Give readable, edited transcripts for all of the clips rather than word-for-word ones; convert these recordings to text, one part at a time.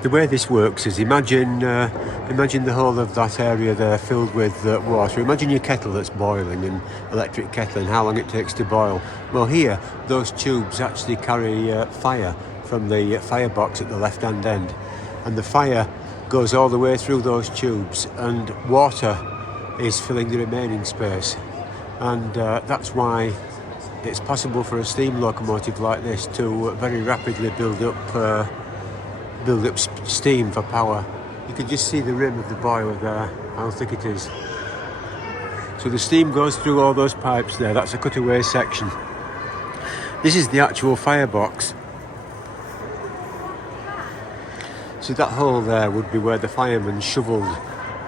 The way this works is imagine the whole of that area there filled with water. Imagine your kettle that's boiling, an electric kettle, and how long it takes to boil. Well, here those tubes actually carry fire from the firebox at the left-hand end, and the fire goes all the way through those tubes, and water is filling the remaining space, and that's why it's possible for a steam locomotive like this to very rapidly build up steam for power. You can just see the rim of the boiler there, how thick it is. So the steam goes through all those pipes there. That's a cutaway section. This is the actual firebox. So that hole there would be where the fireman shoveled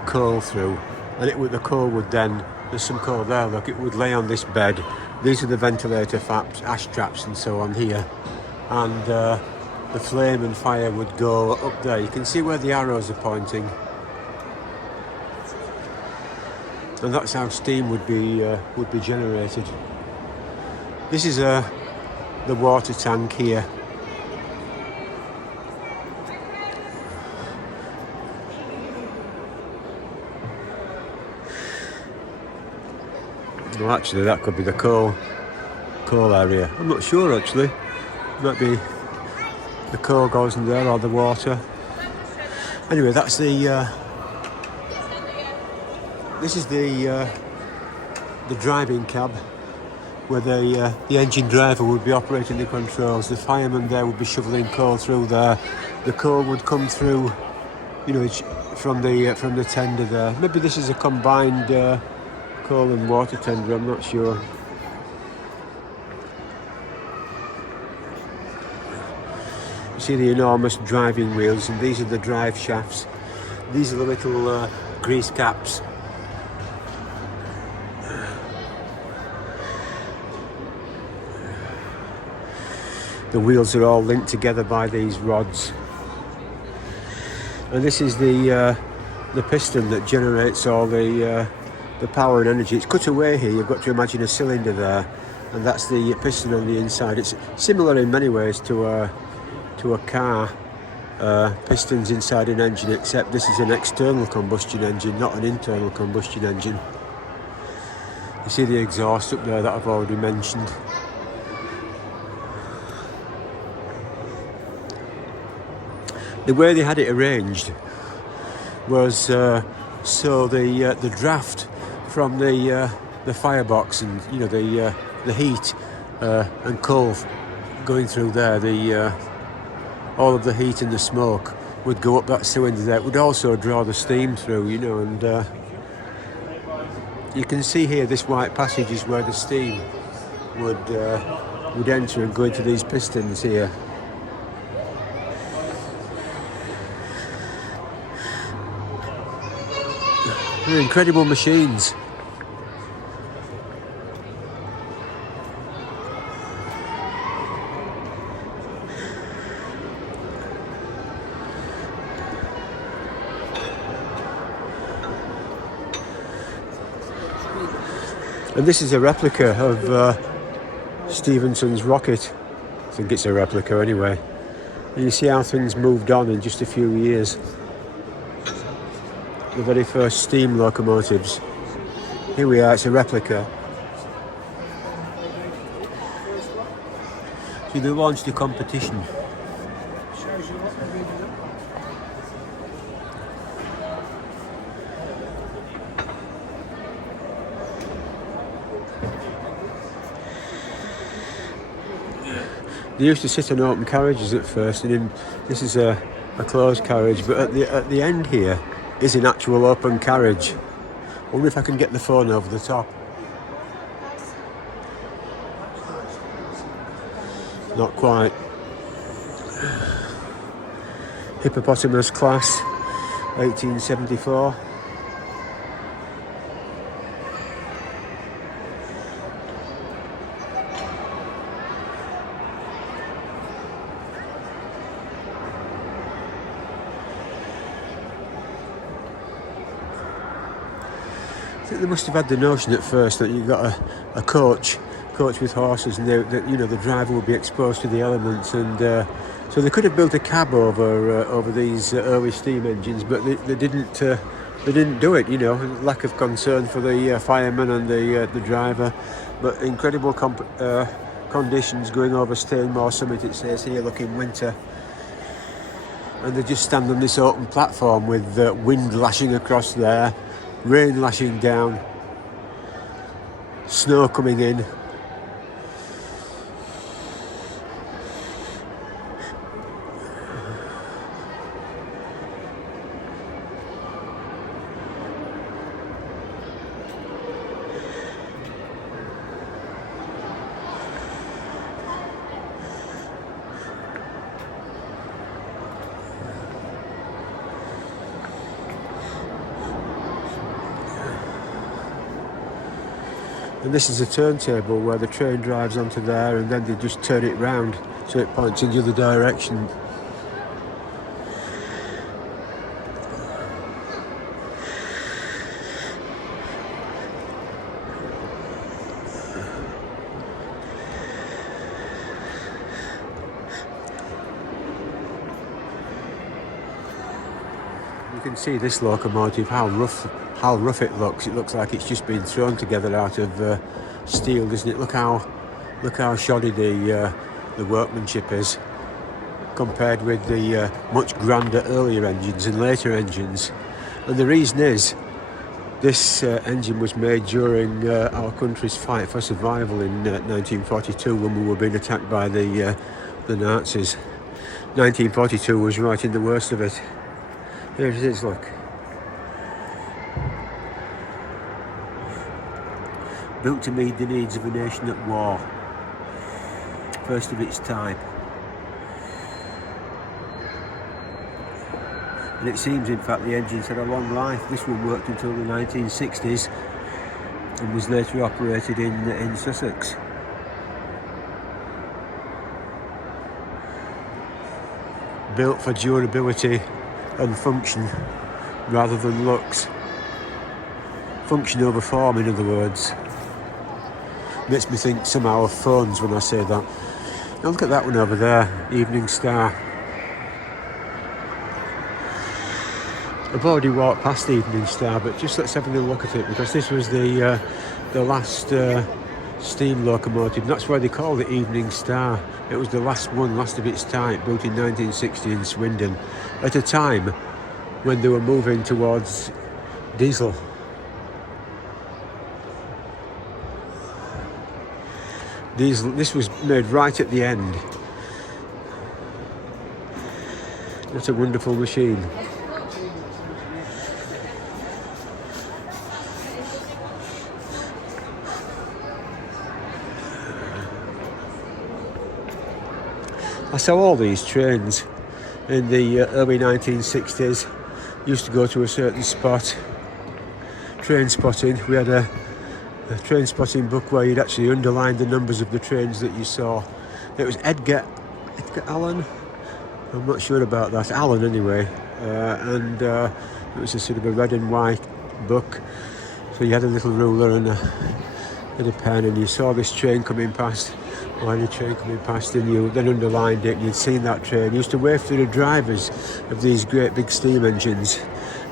coal through, and the coal would then, there's some coal there, look, it would lay on this bed. These are the ventilator faps, ash traps and so on here, and the flame and fire would go up there. You can see where the arrows are pointing, and that's how steam would be generated. This is the water tank here. Well, actually, that could be the coal area. I'm not sure actually. Might be the coal goes in there, or the water. Anyway, that's the. This is the driving cab, where the engine driver would be operating the controls. The fireman there would be shoveling coal through there. The coal would come through, from the tender there. Maybe this is a combined coal and water tender. I'm not sure. You see the enormous driving wheels, and these are the drive shafts. These are the little grease caps. The wheels are all linked together by these rods, and this is the piston that generates all the power and energy. It's cut away here. You've got to imagine a cylinder there, and that's the piston on the inside. It's similar in many ways to a car. Pistons inside an engine, except this is an external combustion engine, not an internal combustion engine. You see the exhaust up there that I've already mentioned. The way they had it arranged was so the draft from the firebox, and the heat and coal going through there, all of the heat and the smoke would go up that cylinder there. It would also draw the steam through, and you can see here this white passage is where the steam would enter and go into these pistons here. They're incredible machines. And this is a replica of Stephenson's rocket. I think it's a replica anyway. And you see how things moved on in just a few years. The very first steam locomotives. Here we are, it's a replica. So they launched a competition. They used to sit on open carriages at first, and this is a closed carriage, but at the end here is an actual open carriage. I wonder if I can get the phone over the top. Not quite. Hippopotamus class, 1874. I think they must have had the notion at first that you got a coach with horses, and the driver would be exposed to the elements, and So they could have built a cab over these early steam engines, but they didn't. They didn't do it. You know, lack of concern for the fireman and the driver. But incredible conditions going over Stainmore Summit. It says here, looking winter, and they just stand on this open platform with wind lashing across there, rain lashing down, snow coming in. And this is a turntable where the train drives onto there, and then they just turn it round so it points in the other direction. You can see this locomotive, how rough it looks. It looks like it's just been thrown together out of steel, doesn't it? Look how shoddy the workmanship is compared with the much grander earlier engines and later engines. And the reason is this engine was made during our country's fight for survival in 1942, when we were being attacked by the Nazis. 1942 was right in the worst of it. Here it is, look. Built to meet the needs of a nation at war. First of its type. And it seems, in fact, the engine's had a long life. This one worked until the 1960s and was later operated in Sussex. Built for durability and function rather than looks. Function over form, in other words. Makes me think somehow of phones when I say that. Now look at that one over there, Evening Star. I've already walked past Evening Star, but just let's have a little look at it, because this was the last steam locomotive. That's why they called it Evening Star. It was the last of its type, built in 1960 in Swindon, at a time when they were moving towards diesel. This was made right at the end. What a wonderful machine. I saw all these trains in the early 1960s. Used to go to a certain spot, train spotting. We had a train spotting book where you'd actually underline the numbers of the trains that you saw. It was Edgar Allen. I'm not sure about that. Allen anyway. And it was a sort of a red and white book. So you had a little ruler and a pen, and you saw this train coming past. Or any train coming past, and you then underlined it, and you'd seen that train. You used to wave to the drivers of these great big steam engines,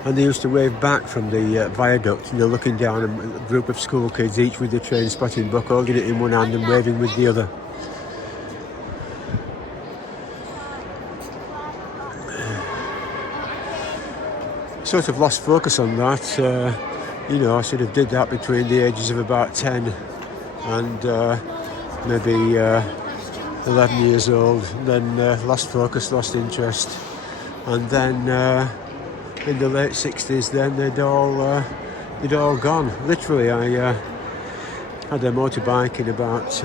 and they used to wave back from the viaduct, you know, looking down, and a group of school kids, each with the train spotting book, holding it in one hand and waving with the other. Sort of lost focus on that. You know, I sort of did that between the ages of about 10 and maybe 11 years old, then lost focus, lost interest, and then in the late 60s then they'd all gone. Literally, I had a motorbike in about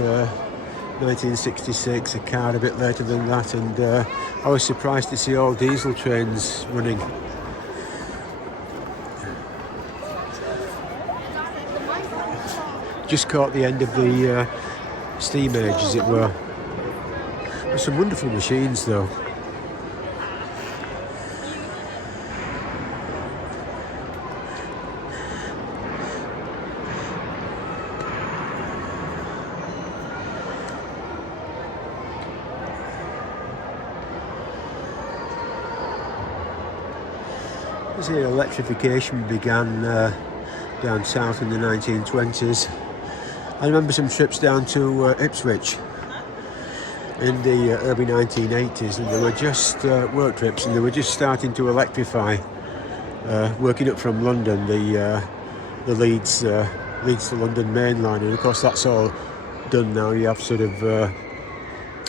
1966, a car a bit later than that, and I was surprised to see all diesel trains running. Just caught the end of the steam age, as it were. There's some wonderful machines though. As the electrification began down south in the 1920s, I remember some trips down to Ipswich in the early 1980s, and they were just work trips, and they were just starting to electrify. Working up from London, the Leeds to London main line, and of course that's all done now. You have sort of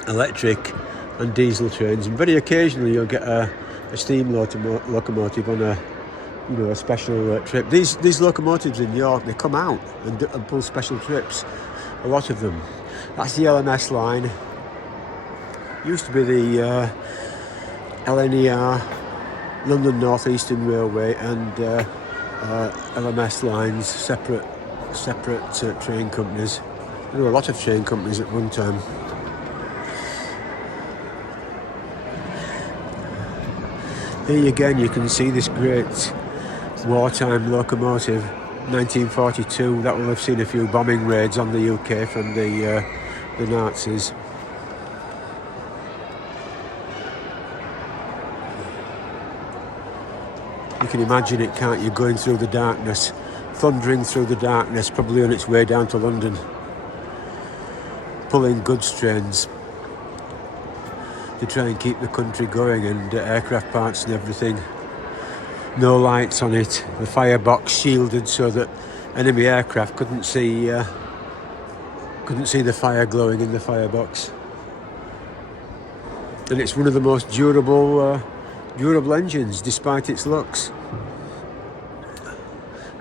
electric and diesel trains, and very occasionally you'll get a steam locomotive on a special trip. These locomotives in York, they come out and pull special trips, a lot of them. That's the LMS line. Used to be the LNER, London North Eastern Railway, and LMS lines, separate train companies. There were a lot of train companies at one time. Here again you can see this great wartime locomotive, 1942. That will have seen a few bombing raids on the UK from the Nazis. You can imagine it, can't you, going through the darkness, thundering through the darkness, probably on its way down to London, pulling goods trains to try and keep the country going, and aircraft parts and everything. No lights on it, the firebox shielded so that enemy aircraft couldn't see the fire glowing in the firebox. And it's one of the most durable engines, despite its looks.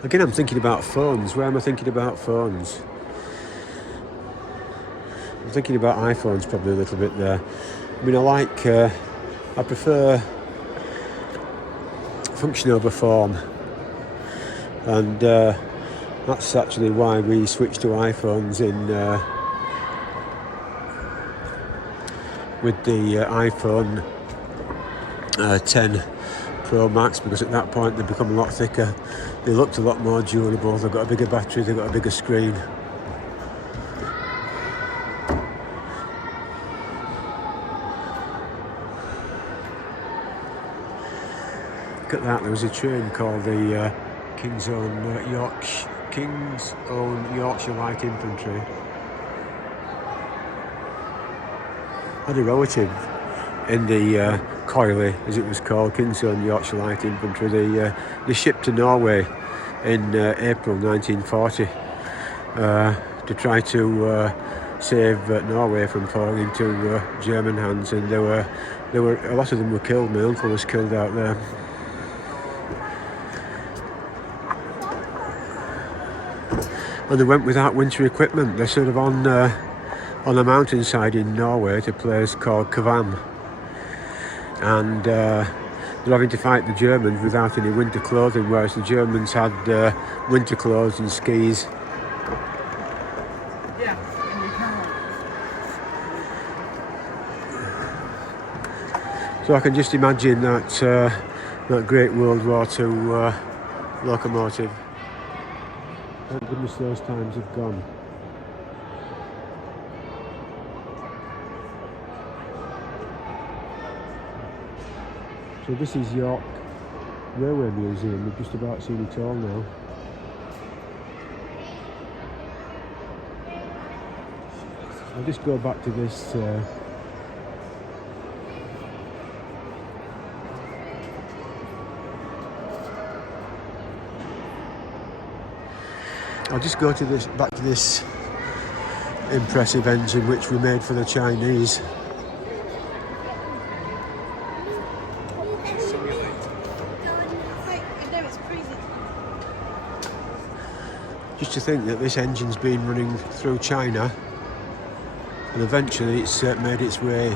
Again, I'm thinking about phones. Where am I thinking about phones? I'm thinking about iPhones probably a little bit there. I mean, I prefer function over form, and that's actually why we switched to iPhones with the iPhone 10 Pro Max, because at that point they've become a lot thicker, they looked a lot more durable, they've got a bigger battery, they've got a bigger screen. Look at that, there was a train called the King's Own Yorkshire Light Infantry. I had a relative in the Coily, as it was called, King's Own Yorkshire Light Infantry. They shipped to Norway in April 1940 to try to save Norway from falling into German hands, and there were a lot of them were killed. My uncle was killed out there. And they went without winter equipment. They're sort of on a mountainside in Norway at a place called Kavam, and they're having to fight the Germans without any winter clothing, whereas the Germans had winter clothes and skis. So I can just imagine that great World War II locomotive. Thank goodness those times have gone. So this is York Railway Museum. We've just about seen it all now. I'll just go back to this back to this impressive engine which we made for the Chinese. Just to think that this engine's been running through China, and eventually it's made its way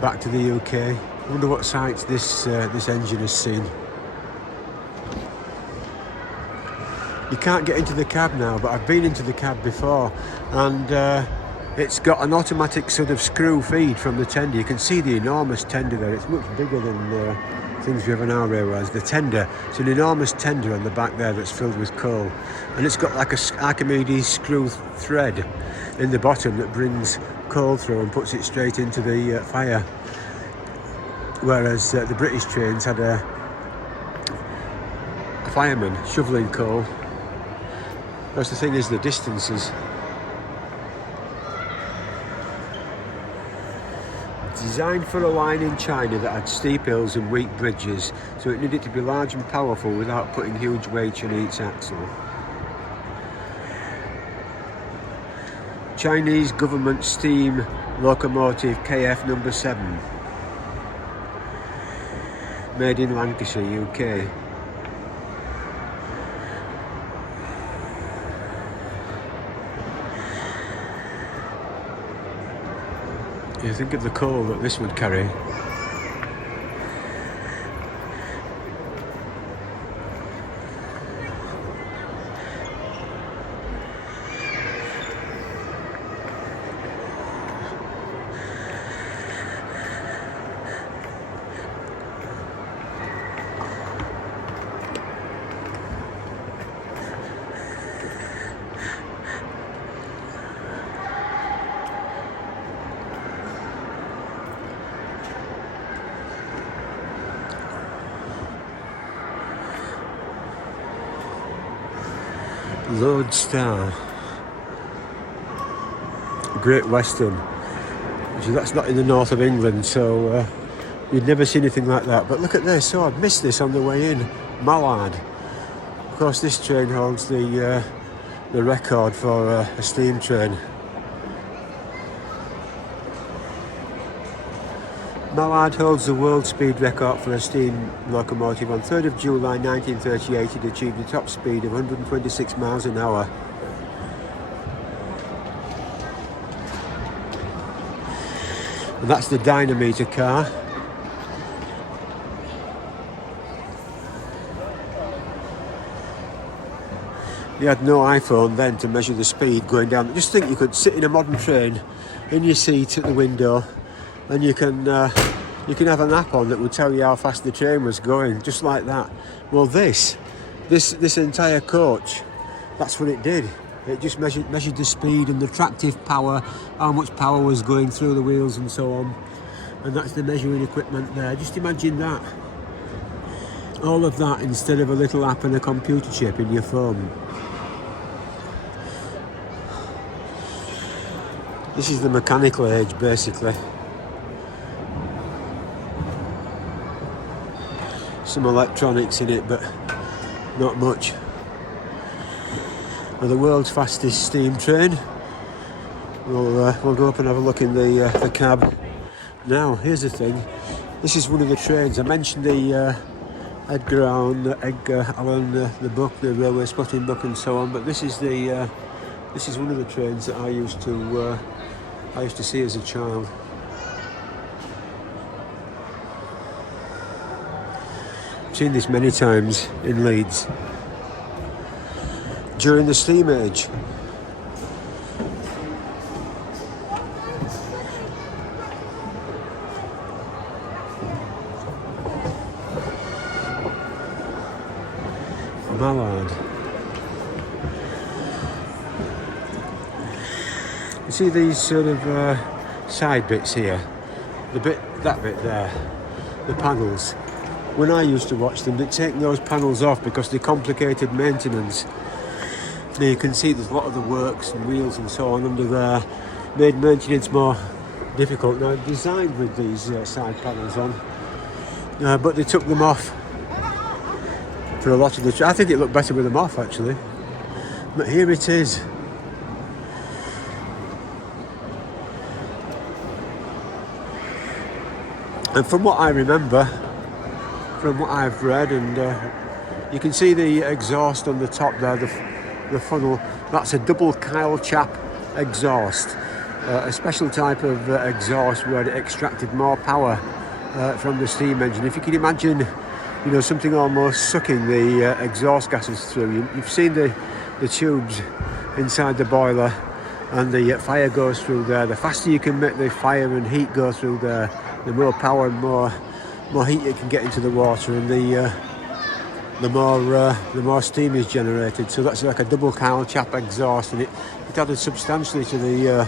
back to the UK. I wonder what sights this engine has seen. You can't get into the cab now, but I've been into the cab before, and it's got an automatic sort of screw feed from the tender. You can see the enormous tender there. It's much bigger than things we have on our railways. The tender, it's an enormous tender on the back there that's filled with coal, and it's got like a Archimedes screw thread in the bottom that brings coal through and puts it straight into the fire. Whereas the British trains had a firemen shoveling coal. Because the thing is, the distances. Designed for a line in China that had steep hills and weak bridges, so it needed to be large and powerful without putting huge weight on each axle. Chinese government steam locomotive KF number 7. Made in Lancashire, UK. You think of the coal that this would carry. Lodestar, Great Western. That's not in the north of England, so you'd never see anything like that. But look at this. Oh, I'd missed this on the way in. Mallard. Of course, this train holds the record for a steam train. Mallard holds the world speed record for a steam locomotive. On 3rd of July 1938, it achieved a top speed of 126 miles an hour. And that's the dynameter car. You had no iPhone then to measure the speed going down. Just think you could sit in a modern train in your seat at the window, and you can have an app on that will tell you how fast the train was going, just like that. Well, this entire coach, that's what it did. It just measured the speed and the tractive power, how much power was going through the wheels and so on. And that's the measuring equipment there. Just imagine that. All of that instead of a little app and a computer chip in your phone. This is the mechanical age, basically. Some electronics in it, but not much. Well, the world's fastest steam train. We'll go up and have a look in the cab. Now, here's the thing. This is one of the trains. I mentioned the Edgar Allan, the book, the railway spotting book, and so on. But this is one of the trains that I used to see as a child. I've seen this many times in Leeds during the steam age. Mallard. You see these sort of side bits here, that bit there, the panels. When I used to watch them, they'd take those panels off because they complicated maintenance. Now you can see there's a lot of the works and wheels and so on under there, made maintenance more difficult. Now designed with these side panels on, but they took them off for a lot of the. I think it looked better with them off actually. But here it is. And from what I remember, from what I've read, and you can see the exhaust on the top there, the funnel. That's a double coil chap exhaust, a special type of exhaust where it extracted more power from the steam engine. If you can imagine, something almost sucking the exhaust gases through. You've seen the tubes inside the boiler, and the fire goes through there. The faster you can make the fire and heat go through there, the more power and more heat it can get into the water, and the more steam is generated. So that's like a double coil chap exhaust, and it added substantially to the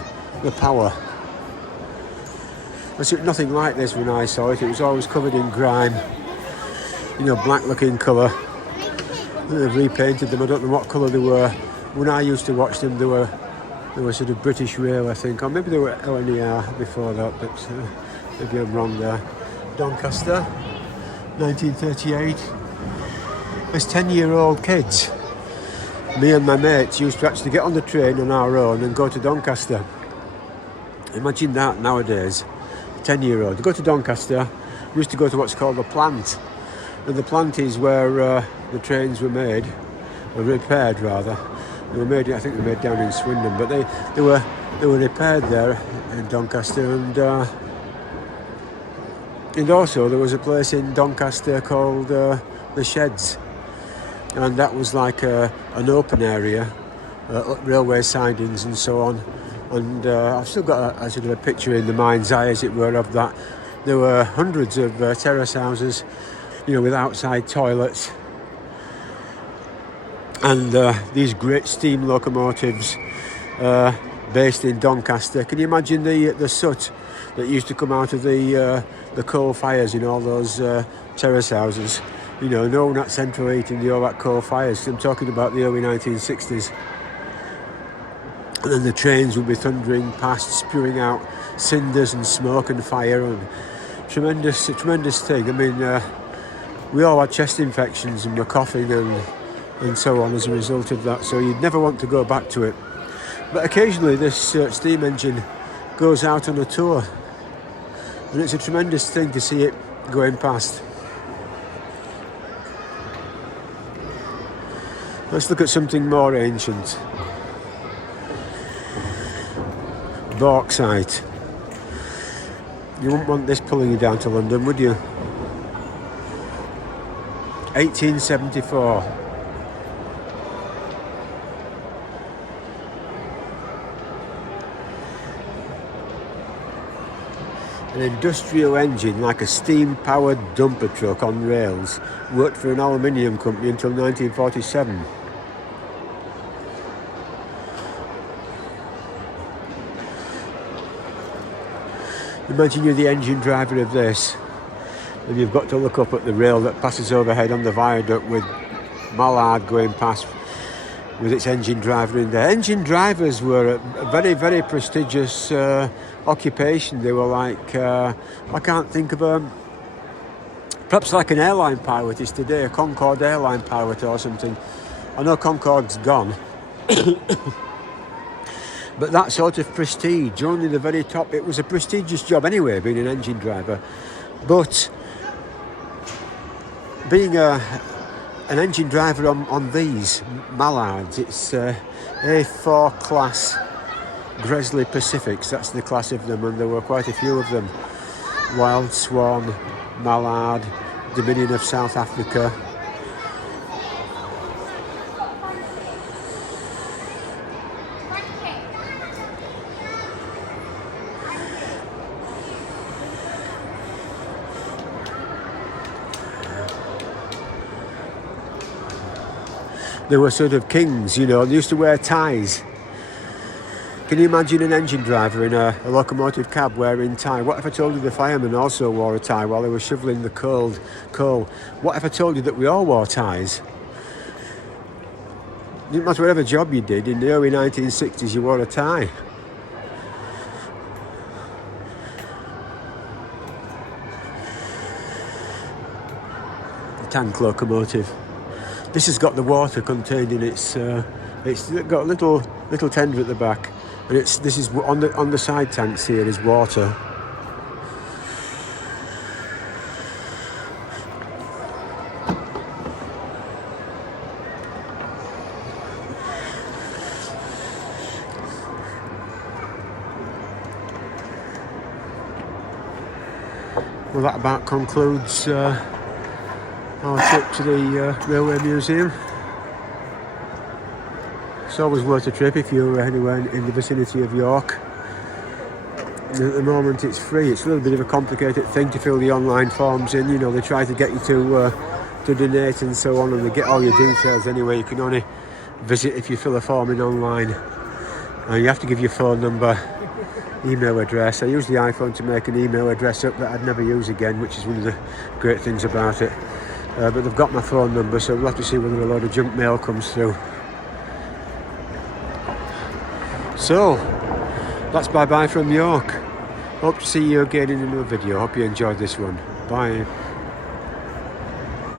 power. It's nothing like this when I saw it. It was always covered in grime, black looking colour. They've repainted them. I don't know what colour they were. When I used to watch them, they were sort of British Rail, I think, or maybe they were LNER before that, but maybe I'm wrong there. Doncaster, 1938. As 10-year-old kids, me and my mates used to actually get on the train on our own and go to Doncaster. Imagine that nowadays, 10-year-old. To go to Doncaster, we used to go to what's called the plant. And the plant is where the trains were made, or repaired rather. They were made, I think they were made down in Swindon, but they were repaired there in Doncaster, and also there was a place in Doncaster called the Sheds, and that was like an open area, railway sidings and so on. And I've still got a sort of a picture in the mind's eye, as it were, of that. There were hundreds of terrace houses, with outside toilets, and these great steam locomotives based in Doncaster. Can you imagine the soot that used to come out of the coal fires in all those terrace houses? No one at central heating, all that coal fires. I'm talking about the early 1960s. And then the trains would be thundering past, spewing out cinders and smoke and fire, and a tremendous thing. I mean, we all had chest infections and were coughing and so on as a result of that, so you'd never want to go back to it. But occasionally this steam engine goes out on a tour, and it's a tremendous thing to see it going past. Let's look at something more ancient. Bauxite. You wouldn't want this pulling you down to London, would you? 1874. An industrial engine, like a steam-powered dumper truck on rails, worked for an aluminium company until 1947. Imagine you're the engine driver of this, and you've got to look up at the rail that passes overhead on the viaduct with Mallard going past with its engine driver in there. Engine drivers were a very, very prestigious occupation. They were like, I can't think of perhaps like an airline pilot is today, a Concorde airline pilot or something. I know Concorde's gone. But that sort of prestige, only the very top. It was a prestigious job anyway, being an engine driver. But being an engine driver on these Mallards, it's A4 class Gresley Pacifics. That's the class of them, and there were quite a few of them. Wild Swan, Mallard, Dominion of South Africa. They were sort of kings, they used to wear ties. Can you imagine an engine driver in a locomotive cab wearing a tie? What if I told you the firemen also wore a tie while they were shoveling the coal? What if I told you that we all wore ties? It didn't matter whatever job you did, in the early 1960s you wore a tie. The tank locomotive. This has got the water contained in it's got a little tender at the back, and this is on the side tanks here is water. Well, that about concludes our trip to the Railway Museum. It's always worth a trip if you're anywhere in the vicinity of York. And at the moment it's free. It's a little bit of a complicated thing to fill the online forms in. They try to get you to donate and so on, and they get all your details anyway. You can only visit if you fill a form in online. And you have to give your phone number, email address. I use the iPhone to make an email address up that I'd never use again, which is one of the great things about it. but they've got my phone number, so we'll have to see whether a load of junk mail comes through. So that's bye bye from York. Hope to see you again in another video. Hope you enjoyed this one. Bye.